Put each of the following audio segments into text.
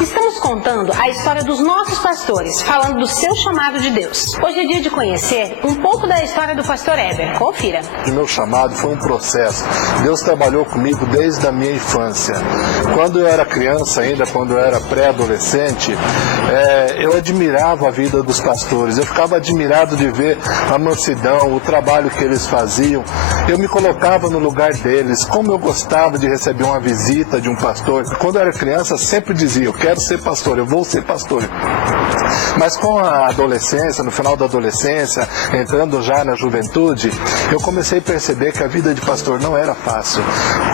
Estamos contando a história dos nossos pastores, falando do seu chamado de Deus. Hoje é dia de conhecer um pouco da história do pastor Heber. Confira. O meu chamado foi um processo. Deus trabalhou comigo desde a minha infância. Quando eu era criança ainda, quando eu era pré-adolescente, eu admirava a vida dos pastores. Eu ficava admirado de ver a mansidão, o trabalho que eles faziam. Eu me colocava no lugar deles. Como eu gostava de receber uma visita de um pastor. Quando eu era criança, sempre dizia, eu quero ser pastor, eu vou ser pastor. Mas com a adolescência, no final da adolescência, entrando já na juventude, eu comecei a perceber que a vida de pastor não era fácil.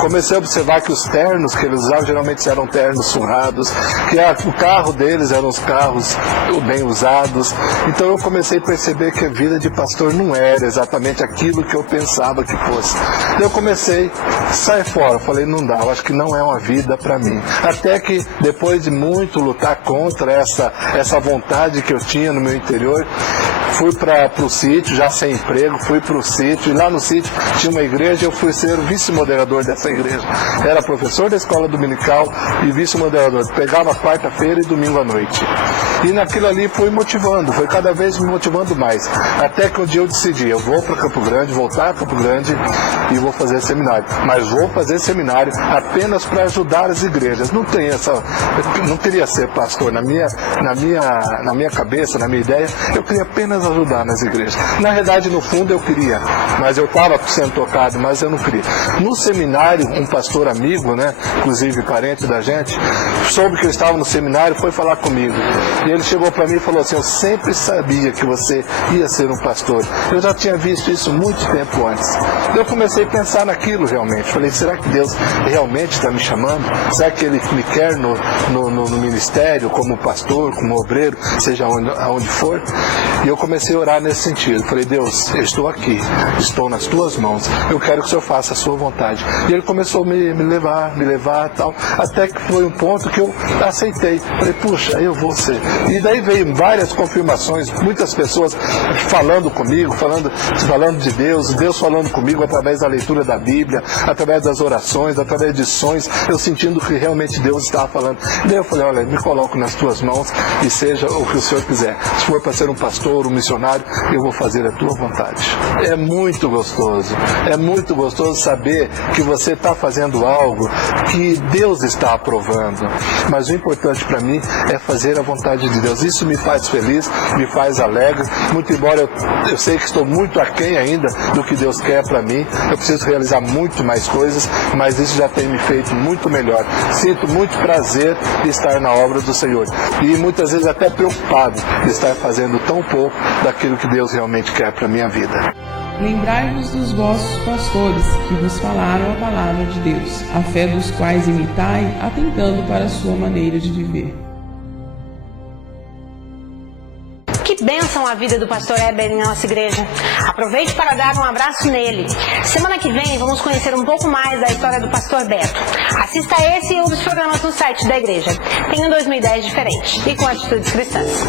Comecei a observar que os ternos que eles usavam geralmente eram ternos surrados, que o carro deles eram os carros bem usados. Então eu comecei a perceber que a vida de pastor não era exatamente aquilo que eu pensava que fosse. Eu comecei a sair fora, falei, não dá, eu acho que não é uma vida para mim. Até que depois de muito lutar contra essa vontade que eu tinha no meu interior, fui para o sítio, já sem emprego, fui para o sítio, e lá no sítio tinha uma igreja, eu fui ser o vice-moderador dessa igreja. Era professor da escola dominical e vice-moderador. Pegava quarta-feira e domingo à noite. E naquilo ali foi motivando, foi cada vez me motivando mais. Até que um dia eu decidi, eu vou para Campo Grande, voltar a Campo Grande e vou fazer seminário. Mas vou fazer seminário apenas para ajudar as igrejas. Não queria ser pastor. Na minha cabeça, na minha ideia, eu queria apenas ajudar nas igrejas. Na verdade, no fundo, eu queria, mas eu estava sendo tocado, mas eu não queria. No seminário, um pastor amigo, inclusive parente da gente, soube que eu estava no seminário, foi falar comigo. E ele chegou para mim e falou assim, eu sempre sabia que você ia ser um pastor. Eu já tinha visto isso muito tempo antes. Eu comecei a pensar naquilo realmente. Falei, será que Deus realmente está me chamando? Será que Ele me quer no ministério, como pastor, como obreiro, seja aonde for? E eu comecei a orar nesse sentido. Falei, Deus, eu estou aqui, estou nas tuas mãos, eu quero que o Senhor faça a sua vontade. E Ele começou a me levar, tal, até que foi um ponto que eu aceitei. Falei, puxa, eu vou ser. E daí veio várias confirmações, muitas pessoas falando comigo, falando de Deus falando comigo através da leitura da Bíblia, através das orações, através de sonhos, eu sentindo que realmente Deus estava falando. Daí eu falei, olha, me coloco nas tuas mãos e seja o que o Senhor quiser. Se for para ser um pastor, um missionário, eu vou fazer a tua vontade. É muito gostoso saber que você está fazendo algo que Deus está aprovando. Mas o importante para mim é fazer a vontade de Deus. Isso me faz feliz, me faz alegre, muito embora eu sei que estou muito aquém ainda do que Deus quer para mim. Eu preciso realizar muito mais coisas, mas isso já tem me feito muito melhor. Sinto muito prazer de estar na obra do Senhor. E muitas vezes até preocupado de estar fazendo tão pouco daquilo que Deus realmente quer para a minha vida. Lembrai-vos dos vossos pastores, que vos falaram a palavra de Deus, a fé dos quais imitai, atentando para a sua maneira de viver. Que bênção a vida do pastor Heber em nossa igreja. Aproveite para dar um abraço nele. Semana que vem vamos conhecer um pouco mais da história do pastor Beto. Assista esse e outros programas no site da igreja. Tem um 2010 diferente e com atitudes cristãs.